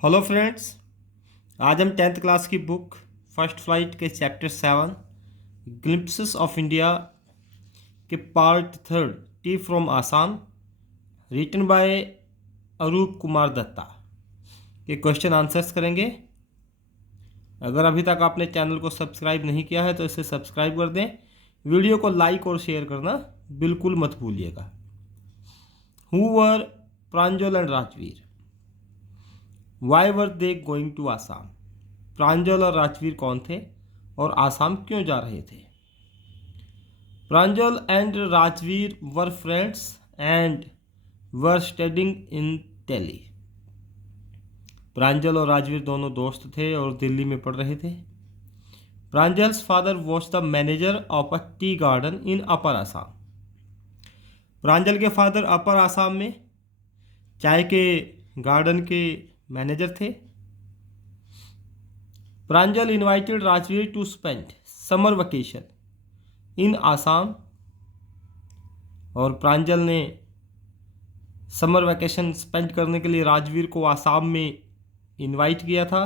Hello friends, आज हम 10th class की बुक फर्स्ट फ्लाइट के चैप्टर 7 ग्लिम्पसेस ऑफ इंडिया के part 3 tea from Assam written by Arup Kumar Datta के क्वेश्चन आंसर्स करेंगे। अगर अभी तक आपने चैनल को सब्सक्राइब नहीं किया है तो इसे सब्सक्राइब कर दें। वीडियो को लाइक और शेयर करना बिल्कुल मत भूलिएगा। Who were Pranjal and Rajvir? Why were they going to Assam? Pranjal और राजवीर कौन थे और आसाम क्यों जा रहे थे? Pranjal and Rajvir were friends and were studying in Delhi. Pranjal और राजवीर दोनों दोस्त थे और दिल्ली में पढ़ रहे थे। Pranjal's father was the manager of a tea garden in upper Assam. Pranjal के फादर अपर आसाम में चाय के गार्डन के मैनेजर थे। Pranjal invited Rajvir to spend summer vacation in Assam और प्रांजल ने समर वेकेशन स्पेंड करने के लिए राजवीर को आसाम में इनवाइट किया था।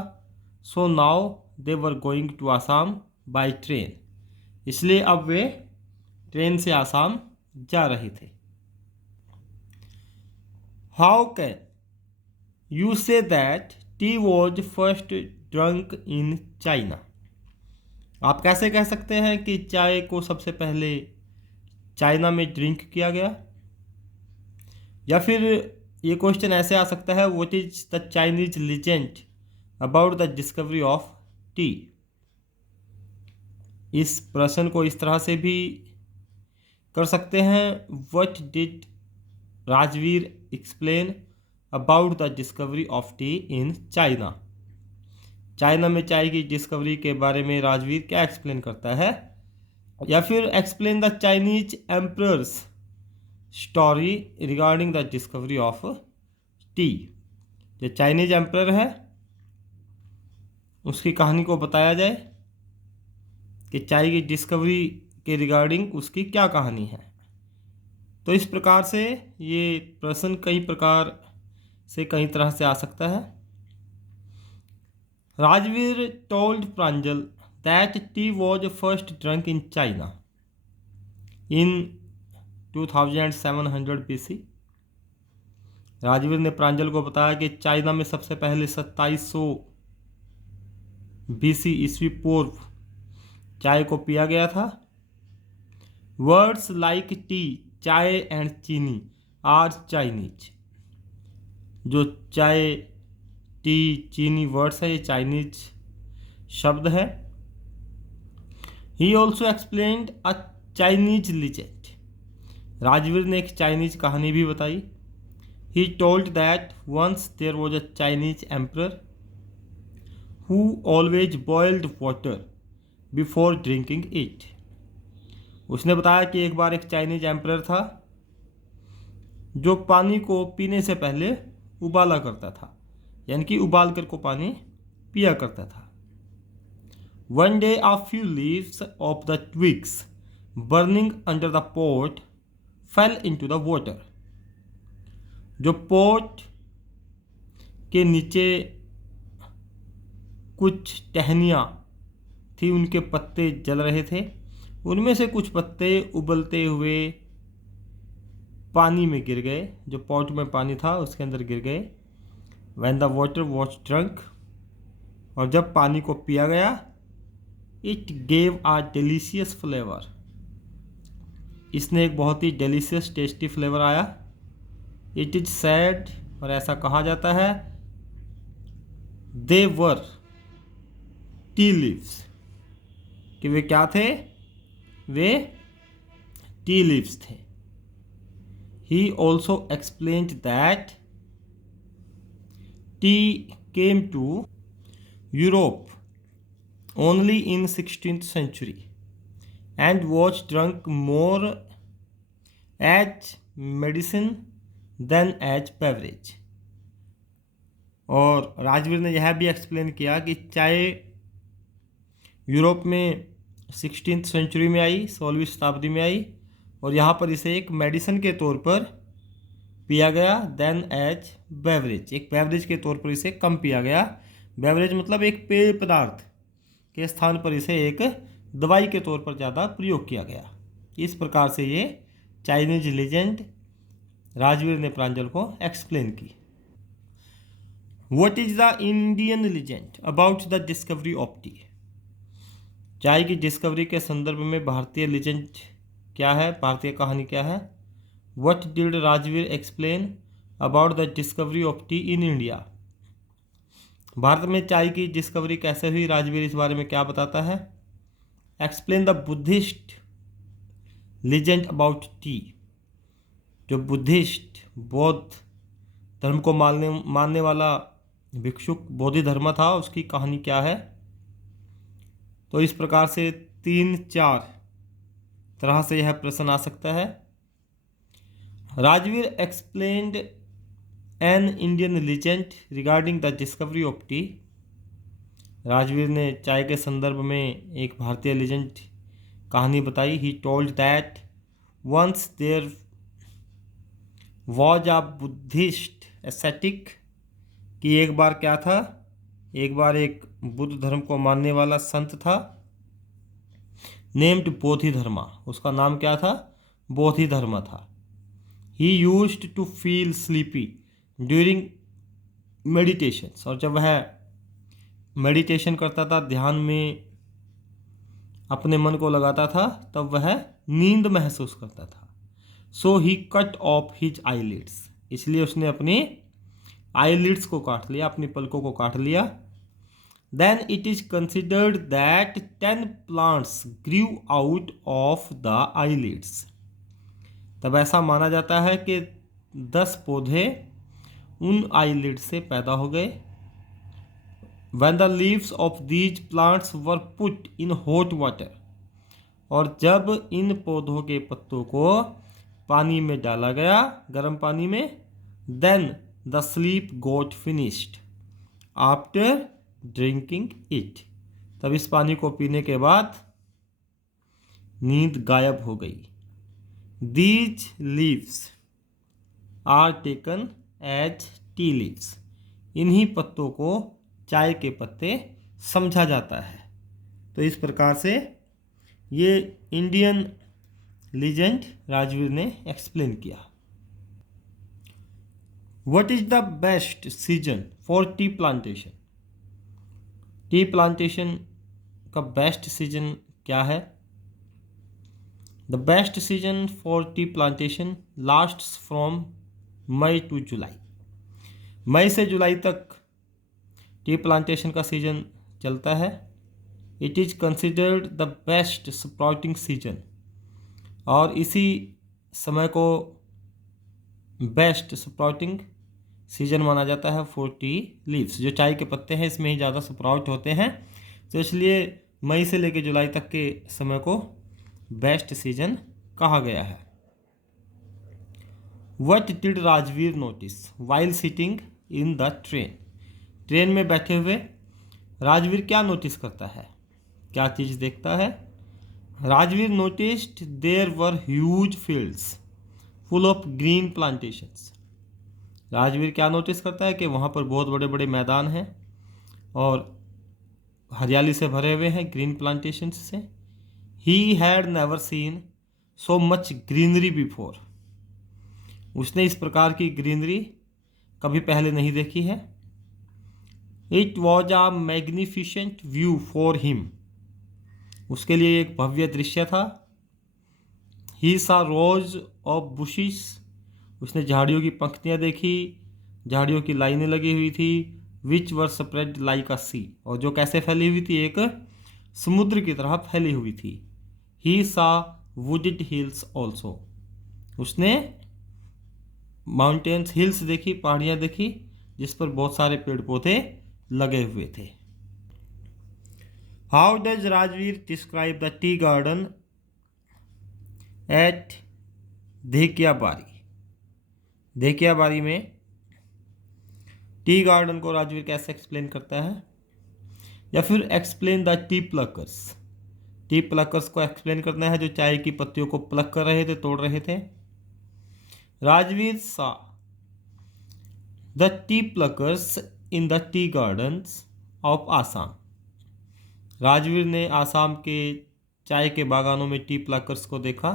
So now they were going to Assam by train. इसलिए अब वे ट्रेन से आसाम जा रहे थे। How can you say that tea was first drunk in China? आप कैसे कह सकते हैं कि चाय को सबसे पहले चाइना में ड्रिंक किया गया? या फिर ये क्वेश्चन ऐसे आ सकता है, what is the Chinese legend about the discovery of T? इस प्रश्न को इस तरह से भी कर सकते हैं, what did Rajveer explain about the discovery of T in China? China में चाय की डिस्कवरी के बारे में राजवीर क्या एक्सप्लेन करता है? या फिर explain the Chinese emperors story regarding the discovery of T. जो चाइनीज एम्परर है उसकी कहानी को बताया जाए कि चाय की डिस्कवरी के रिगार्डिंग उसकी क्या कहानी है। तो इस प्रकार से ये प्रश्न कई प्रकार से कई तरह से आ सकता है। Rajveer told Pranjal that tea was first drunk in China in 2700 BC। Rajveer ने प्रांजल को बताया कि चाइना में सबसे पहले 2700 BC ईस्वी पूर्व चाय को पिया गया था। वर्ड्स लाइक टी, चाय एंड चीनी आर चाइनीज। जो चाय, टी, चीनी वर्ड्स है ये चाइनीज शब्द है। He also explained a Chinese legend. Rajveer ने एक चाइनीज कहानी भी बताई। He told that once there was a Chinese emperor who always boiled water before drinking it. उसने बताया कि एक बार एक चाइनीज एम्परर था जो पानी को पीने से पहले उबाला करता था, यानी कि उबाल कर को पानी पिया करता था। One day a few leaves of the twigs burning under the pot fell into the water। जो पोट के नीचे कुछ टहनियाँ थी उनके पत्ते जल रहे थे, उनमें से कुछ पत्ते उबलते हुए पानी में गिर गए। जो पॉट में पानी था उसके अंदर गिर गए। When the water was drunk, और जब पानी को पिया गया, it gave a delicious flavor। इसने एक बहुत ही delicious tasty flavor आया। It is said, और ऐसा कहा जाता है, they were tea leaves। कि वे क्या थे? वे टी लीव्स थे। He also explained that tea came to Europe only in 16th century and was drunk more as medicine than as beverage। और राजवीर ने यह भी एक्सप्लेन किया कि चाय यूरोप में 16th सेंचुरी में आई, 16वीं शताब्दी में आई, और यहाँ पर इसे एक मेडिसिन के तौर पर पिया गया देन एज बेवरेज, एक बेवरेज के तौर पर इसे कम पिया गया। बेवरेज मतलब एक पेय पदार्थ के स्थान पर इसे एक दवाई के तौर पर ज़्यादा प्रयोग किया गया। इस प्रकार से ये चाइनीज लीजेंड राजवीर ने प्रांजल को एक्सप्लेन की। What is the Indian legend about the discovery of T? चाय की डिस्कवरी के संदर्भ में भारतीय लीजेंड क्या है, भारतीय कहानी क्या है? What did Rajveer explain about the discovery of T in India? Bharat में चाय की डिस्कवरी कैसे हुई, राजवीर इस बारे में क्या बताता है? Explain the Buddhist legend about T. जो बुद्धिस्ट बौद्ध धर्म को मानने वाला भिक्षुक बोधि धर्म था, उसकी कहानी क्या है? तो इस प्रकार से 3-4 तरह से यह प्रश्न आ सकता है। Rajveer explained an Indian legend regarding the discovery of T. Rajveer ने चाय के संदर्भ में एक भारतीय लीजेंड कहानी बताई। He told that once there was a Buddhist ascetic, कि एक बार क्या था, एक बार एक बुद्ध धर्म को मानने वाला संत था, नेम्ड बोधि धर्मा, उसका नाम क्या था? बोधि धर्मा था। He used to feel sleepy during meditations, और जब वह मेडिटेशन करता था, ध्यान में अपने मन को लगाता था, तब वह नींद महसूस करता था। सो ही कट ऑफ हिज आईलिड्स, इसलिए उसने अपनी आईलिड्स को काट लिया, अपनी पलकों को काट लिया। Then it is considered that 10 plants grew out of the eyelids, तब ऐसा माना जाता है कि 10 पौधे उन आईलिड से पैदा हो गए। When the leaves of these plants were put in hot water, और जब इन पौधों के पत्तों को पानी में डाला गया, गर्म पानी में, then the sleep got finished after drinking it, तब इस पानी को पीने के बाद नींद गायब हो गई। These leaves are taken as tea leaves, इन्हीं पत्तों को चाय के पत्ते समझा जाता है। तो इस प्रकार से ये इंडियन लीजेंड राजवीर ने एक्सप्लेन किया। What is the best season for tea plantation? Tea plantation का बेस्ट सीजन क्या है? The best season for tea plantation lasts from May to July, मई से जुलाई तक टी प्लांटेशन का सीजन चलता है। It is considered the best sprouting season, और इसी समय को बेस्ट स्प्राउटिंग सीजन माना जाता है फॉर टी लीव्स। जो चाय के पत्ते हैं इसमें ही ज़्यादा स्प्राउट होते हैं, तो इसलिए मई से लेकर जुलाई तक के समय को बेस्ट सीजन कहा गया है। What did Rajveer notice while sitting in the train? Train में बैठे हुए राजवीर क्या नोटिस करता है, क्या चीज़ देखता है? Rajveer noticed there were huge fields full of green plantations. Rajveer क्या नोटिस करता है कि वहाँ पर बहुत बड़े बड़े मैदान हैं और हरियाली से भरे हुए हैं, ग्रीन प्लांटेशंस से। He had never seen so much greenery before, उसने इस प्रकार की ग्रीनरी कभी पहले नहीं देखी है। It was a magnificent view for him, उसके लिए एक भव्य दृश्य था। ही सा रोज ऑफ बुशिस, उसने झाड़ियों की पंक्तियाँ देखी, झाड़ियों की लाइनें लगी हुई थी। विच वर स्प्रेड लाइक अ सी, और जो कैसे फैली हुई थी, एक समुद्र की तरह फैली हुई थी। ही सा वुडेड हिल्स ऑल्सो, उसने माउंटेन्स हिल्स देखी, पहाड़ियाँ देखी जिस पर बहुत सारे पेड़ पौधे लगे हुए थे। How does Rajvir describe the tea garden at Dhekiabari? Dhekiabari में टी गार्डन को राजवीर कैसे एक्सप्लेन करता है? या फिर explain the T pluckers, T pluckers को एक्सप्लेन करना है जो चाय की पत्तियों को प्लक कर रहे थे, तोड़ रहे थे। राजवीर सा the T pluckers in the tea gardens of Assam. Rajveer ने आसाम के चाय के बागानों में टी प्लकर्स को देखा।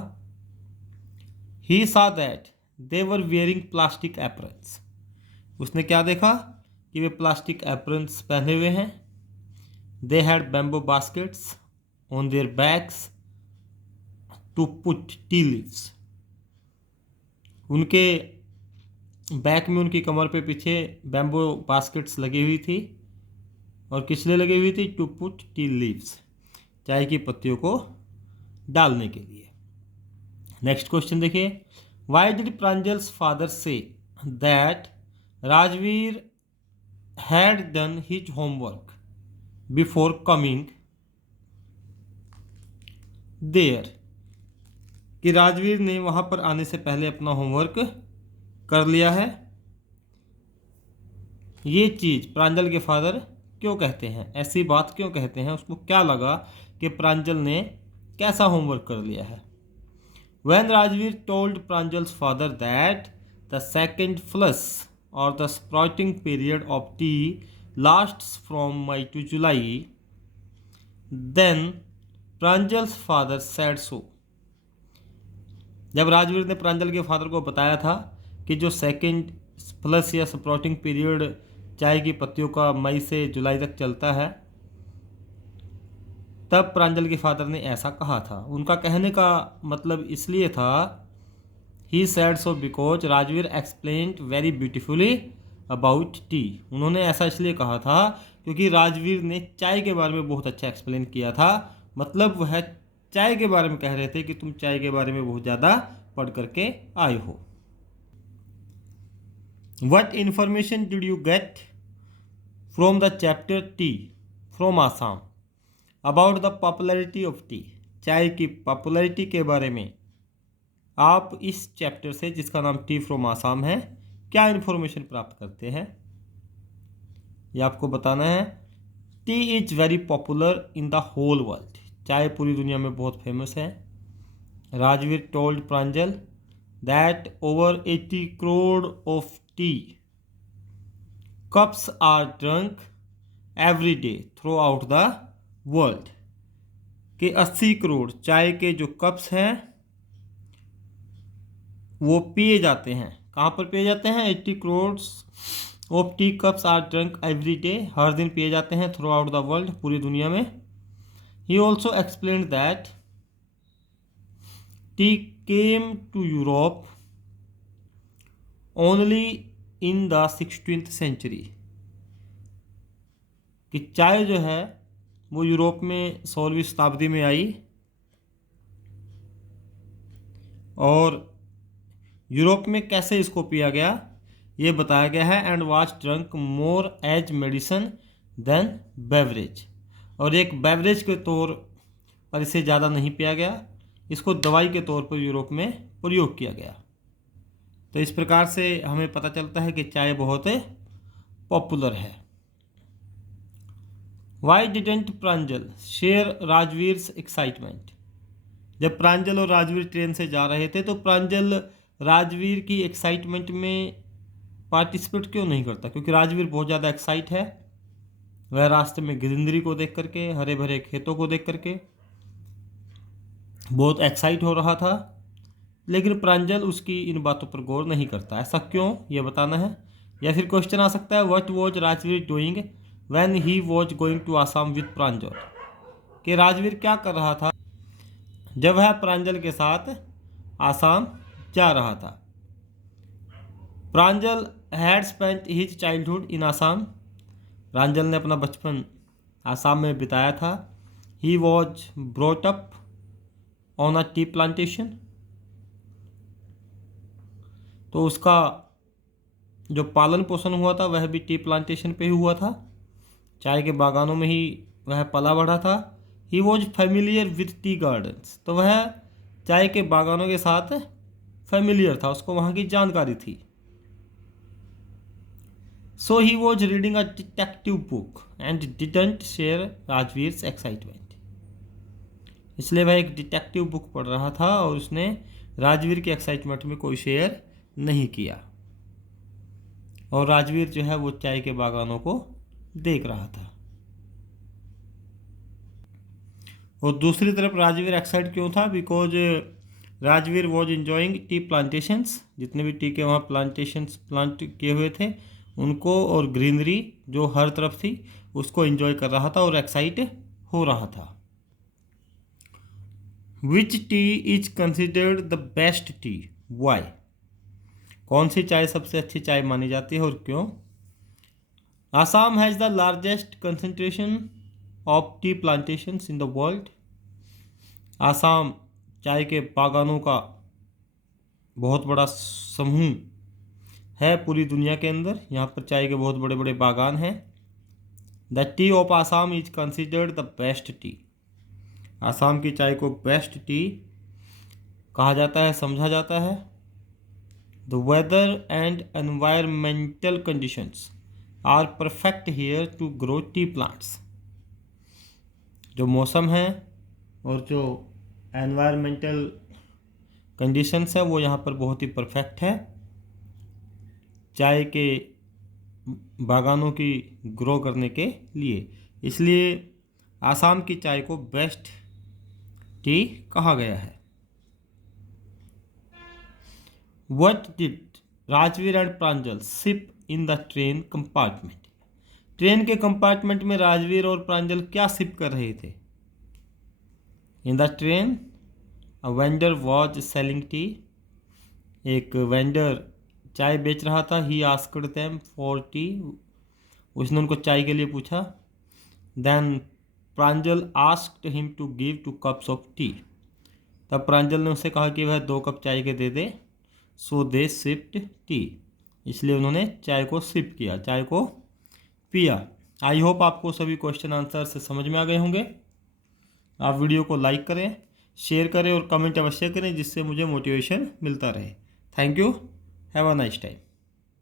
ही saw that they were wearing plastic aprons. उसने क्या देखा कि वे प्लास्टिक एप्रन्स पहने हुए हैं। They had bamboo baskets on their backs to put tea leaves. उनके बैक में, उनकी कमर पे पीछे बैम्बो बास्केट्स लगी हुई थी। और किस लिए लगी हुई थी? टू पुट टी लीव्स, चाय की पत्तियों को डालने के लिए। नेक्स्ट क्वेश्चन देखिए, why did Pranjal's father say that Rajveer had done his homework before coming there. कि राजवीर ने वहां पर आने से पहले अपना होमवर्क कर लिया है। ये चीज़ प्रांजल के फादर क्यों कहते हैं, ऐसी बात क्यों कहते हैं? उसको क्या लगा कि प्रांजल ने कैसा होमवर्क कर लिया है? When Rajveer told Pranjal's father that the second flush or the sprouting period of tea lasts from May to July, then Pranjal's father said so. जब राजवीर ने प्रांजल के फादर को बताया था कि जो सेकंड फ्लश या स्प्राउटिंग पीरियड चाय की पत्तियों का मई से जुलाई तक चलता है, तब प्रांजल के फादर ने ऐसा कहा था। उनका कहने का मतलब इसलिए था, he said so because Rajvir explained very beautifully about tea. उन्होंने ऐसा इसलिए कहा था क्योंकि राजवीर ने चाय के बारे में बहुत अच्छा एक्सप्लेन किया था। मतलब वह चाय के बारे में कह रहे थे कि तुम चाय के बारे में बहुत ज़्यादा पढ़ करके आए हो। What information did you get from the chapter T from Assam about the popularity of T. चाय की पॉपुलैरिटी के बारे में आप इस चैप्टर से, जिसका नाम टी फ्रॉम आसाम है, क्या इन्फॉर्मेशन प्राप्त करते हैं? ये आपको बताना है। Tea is very popular in the whole world. चाय पूरी दुनिया में बहुत फेमस है। Rajveer told Pranjal that over 80 crore of tea cups are drunk every day throughout the world. के 80 करोड़ चाय के जो कप्स हैं वो पिए जाते हैं। कहाँ पर पिए जाते हैं? 80 crore of tea cups are drunk every day, हर दिन पिए जाते हैं थ्रू आउट द वर्ल्ड, पूरी दुनिया में। He also explained that tea came to Europe only in the 16th century. कि चाय जो है वो यूरोप में 16वीं शताब्दी में आई और यूरोप में कैसे इसको पिया गया ये बताया गया है। And was drunk more as medicine than beverage. और एक बेवरेज के तौर पर इसे ज़्यादा नहीं पिया गया, इसको दवाई के तौर पर यूरोप में प्रयोग किया गया। तो इस प्रकार से हमें पता चलता है कि चाय बहुत पॉपुलर है। Why didn't Pranjal share राजवीर्स excitement. जब प्रांजल और राजवीर ट्रेन से जा रहे थे तो प्रांजल राजवीर की एक्साइटमेंट में पार्टिसिपेट क्यों नहीं करता? क्योंकि राजवीर बहुत ज़्यादा एक्साइट है। वह रास्ते में ग्रीनरी को देख करके, हरे भरे खेतों को देख करके बहुत एक्साइट हो रहा था, लेकिन प्रांजल उसकी इन बातों पर गौर नहीं करता। ऐसा क्यों, ये बताना है। या फिर क्वेश्चन आ सकता है, what was Rajveer doing when he was going to Assam with Pranjal. कि राजवीर क्या कर रहा था जब वह प्रांजल के साथ आसाम जा रहा था। Pranjal had spent his childhood in Assam. Pranjal ने अपना बचपन आसाम में बिताया था। He was brought up on a tea plantation. तो उसका जो पालन पोषण हुआ था वह भी टी प्लांटेशन पे ही हुआ था। चाय के बागानों में ही वह पला बढ़ा था। He was familiar with tea gardens. तो वह चाय के बागानों के साथ फेमिलियर था, उसको वहाँ की जानकारी थी। So he was reading a detective book and didn't share राजवीर्स excitement. इसलिए वह एक डिटेक्टिव बुक पढ़ रहा था और उसने राजवीर के एक्साइटमेंट में कोई शेयर नहीं किया। और राजवीर जो है वो चाय के बागानों को देख रहा था। और दूसरी तरफ राजवीर एक्साइट क्यों था? Because Rajveer was enjoying T plantations, जितने भी टी के वहाँ प्लांटेशंस प्लांट किए हुए थे उनको, और ग्रीनरी जो हर तरफ थी उसको एंजॉय कर रहा था और एक्साइट हो रहा था। Which tea is considered the best tea? Why? कौन सी चाय सबसे अच्छी चाय मानी जाती है और क्यों? Assam has the largest concentration of T plantations in the world. Assam चाय के बागानों का बहुत बड़ा समूह है पूरी दुनिया के अंदर। यहाँ पर चाय के बहुत बड़े बड़े बागान हैं। The T of Assam is considered the best T. Assam की चाय को बेस्ट टी कहा जाता है, समझा जाता है। The weather and environmental conditions are perfect here to grow tea plants. जो मौसम है और जो एनवायरमेंटल कंडीशंस है वो यहाँ पर बहुत ही परफेक्ट है चाय के बागानों की ग्रो करने के लिए। इसलिए आसाम की चाय को बेस्ट टी कहा गया है। What did Rajveer and Pranjal sip in the train compartment? Train के कंपार्टमेंट में राजवीर और प्रांजल क्या सिप कर रहे थे? In the train a vendor was selling tea. एक वेंडर चाय बेच रहा था। He asked them for tea. उसने उनको चाय के लिए पूछा। Then Pranjal asked him to give 2 cups of tea. तब प्रांजल ने उससे कहा कि वह 2 कप चाय के दे दे। सो दे सिप्ड टी। इसलिए उन्होंने चाय को सिप किया, चाय को पिया। आई होप आपको सभी क्वेश्चन आंसर से समझ में आ गए होंगे। आप वीडियो को लाइक करें, शेयर करें और कमेंट अवश्य करें, जिससे मुझे मोटिवेशन मिलता रहे। Thank you. Have a nice time.